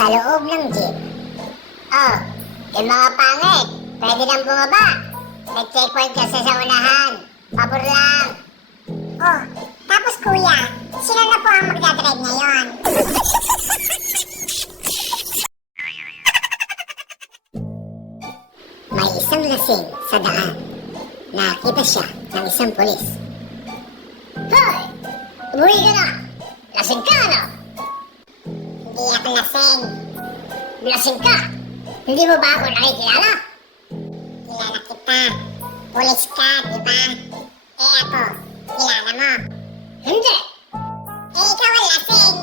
sa loob ng jeep. Oh, yung mga pangit, pwede nang bumaba. May checkpoint kasi sa unahan. Pabor lang. Oh, tapos kuya, sino na po ang magdadrive ngayon? May isang lasing sa daan. Nakita siya ng isang pulis. Hoy! Umuwi ka na! Lasing ka, ano? Hindi ako lasing. Lasing ka! Hindi mo ba ako nakikilala? Kilala kita. Pulis ka, di ba? Eh ako, kilala mo. Hindi! Eh ikaw ang lasing.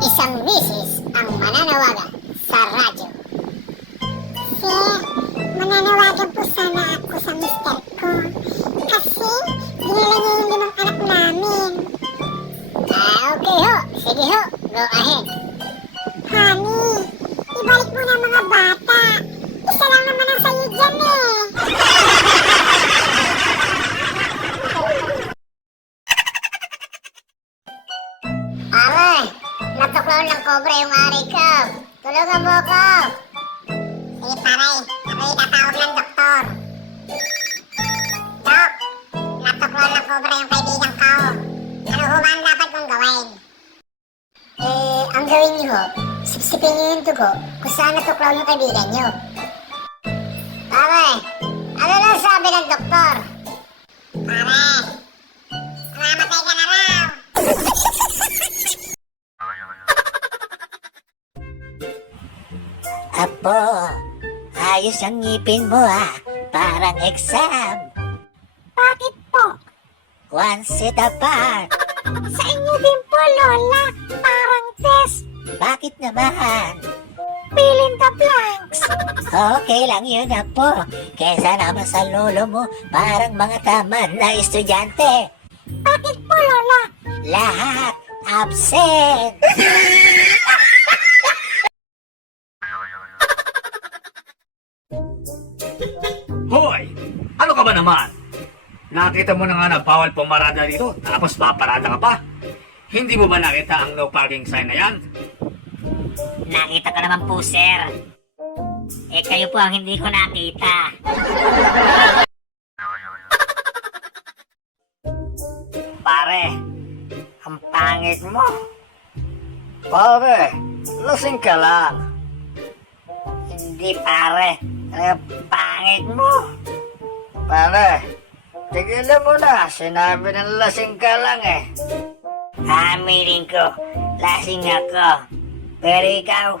Isang misis ang mananawagan sa radyo. Sir, mananawagan po sana ako sa mister ko. Kasi, dinala niya yung 5 anak namin. Okay ho. Sige ho. Go ahead. Honey, ibalik mo na mga bata. Isa lang naman ang sayo dyan eh. Aray! Natuklaw ng kobra yung ari ko. Tulungan mo ako. Sige paray, ako itatawag ng doktor. Dok, natuklaw ng cobra yung kaibigan ko. Ano ho ba ang dapat kong gawin? Ang gawin niyo ho, sipsipin niyo yung dugo kung saan natuklaw ng kaibigan niyo. Aray! Ano lang sabi ng doktor? Pare, mamamatay ka na raw. Apo, ayos ang ngipin mo parang exam. Bakit po? One seat apart. Sa inyo din po, Lola. Parang test. Bakit naman? Fill in the blanks. Okay lang yun, Apo. Kesa naman sa lolo mo, parang mga tamad na estudyante. Bakit po, Lola? Lahat absent. Hoy! Ano ka ba naman? Nakita mo na nga na bawal pumarada dito, tapos paparada ka pa? Hindi mo ba nakita ang no parking sign na yan? Nakita ko naman po, sir. Eh, kayo po ang hindi ko nakita. Pare, ang pangit mo. Pare, lasing ka lang. Hindi, pare. Pangit mo. Pare, tigilan mo na. Sinabi ng lasing ka lang eh. Aminin ko, lasing ako. Pero ikaw,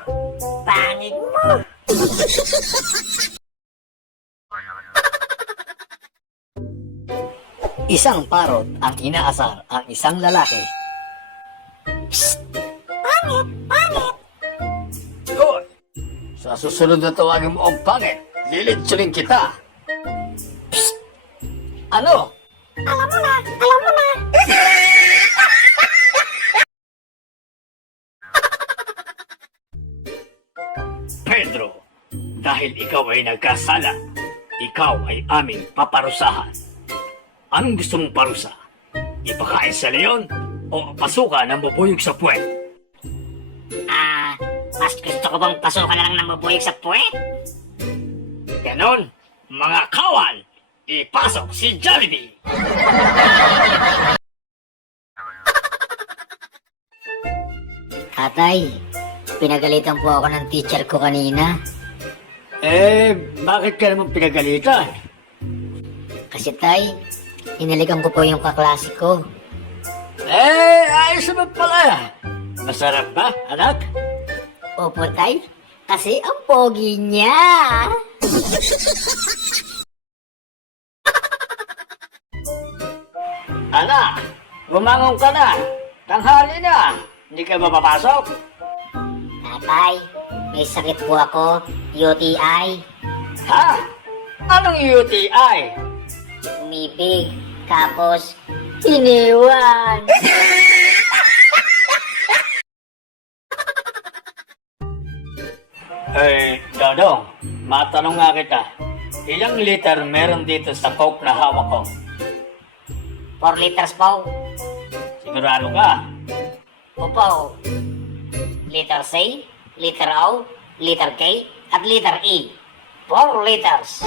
pangit mo. Isang parot ang inaasar ang isang lalaki. Pangit, pangit. Hoy! Sa susunod na tawagin mo ang pangit, lilitsunin kita. Psst! Ano? Alam mo na, alam mo na. Pedro, dahil ikaw ay nagkasala, ikaw ay aming paparusahan. Anong gusto mong parusa? Ipakain sa leon o pasukan ng bubuyog sa puwet? Mas gusto ko bang pasukan na lang ng mabuyog sa puwet? Ganon, mga kawan, ipasok si Jollibee! Tatay, pinagalitan po ako ng teacher ko kanina. Bakit ka naman pinagalitan? Kasi tay, hinalikan ko po yung kaklase ko. Ayos naman pala. Masarap ba, anak? Opo tay, kasi ang pogi niya. Anak, bumangon ka na. Tanghali na. Hindi ka ba papasok? Tatay, may sakit po ako, UTI. Ha? Anong UTI? Umibig, tapos iniwan. Dodong, matanong nga kita. Ilang liter meron dito sa Coke na hawak ko? 4 liters po. Sigurado ka? Upo. Letter C, letter O, letter K, at letter E. 4 letters.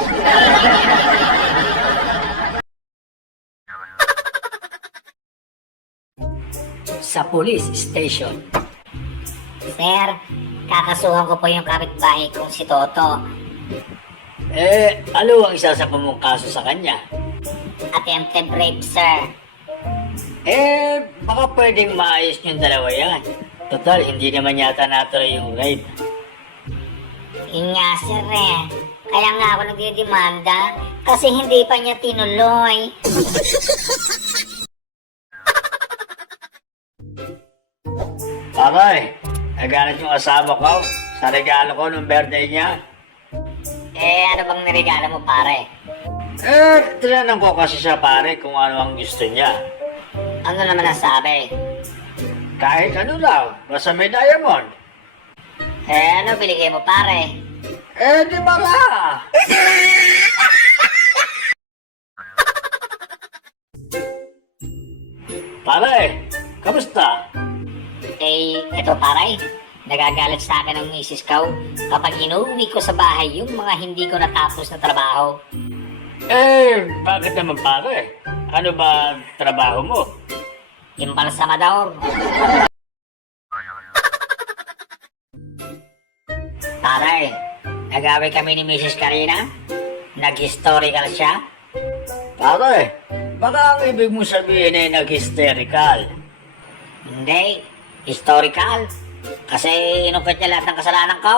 Sa police station. Sir, kakasuhan ko po yung kapitbahay kong si Toto. Ano ang isa sa mong kaso sa kanya? Attempted rape, sir. Baka pwedeng maayos yung dalawa yan. Total, hindi naman yata natuloy yung rape. Yun nga, sir eh. Kaya nga ako nagdidemanda kasi hindi pa niya tinuloy. Bakay, nagalit yung asawa ko sa regalo ko nung birthday niya. Ano bang niregalo mo, pare? Tinanong ko kasi siya pare kung ano ang gusto niya. Ano naman ang sabi? Kahit ano lang, basta may diamond. Ano binigay mo, pare? Di ba nga? Pare, kamusta? Ito pare. Nagagalit sa akin ang misis ko kapag inuwi ko sa bahay yung mga hindi ko natapos na trabaho. Bakit naman pare? Ano ba ang trabaho mo? Yung balsamador. Pare, nag-away kami ni Mrs. Karina. Nag-historical siya. Pare, baka ang ibig mo sabihin ay nag-hysterical. Hindi, historical. Kasi inungkit niya lahat ng kasalanan ko.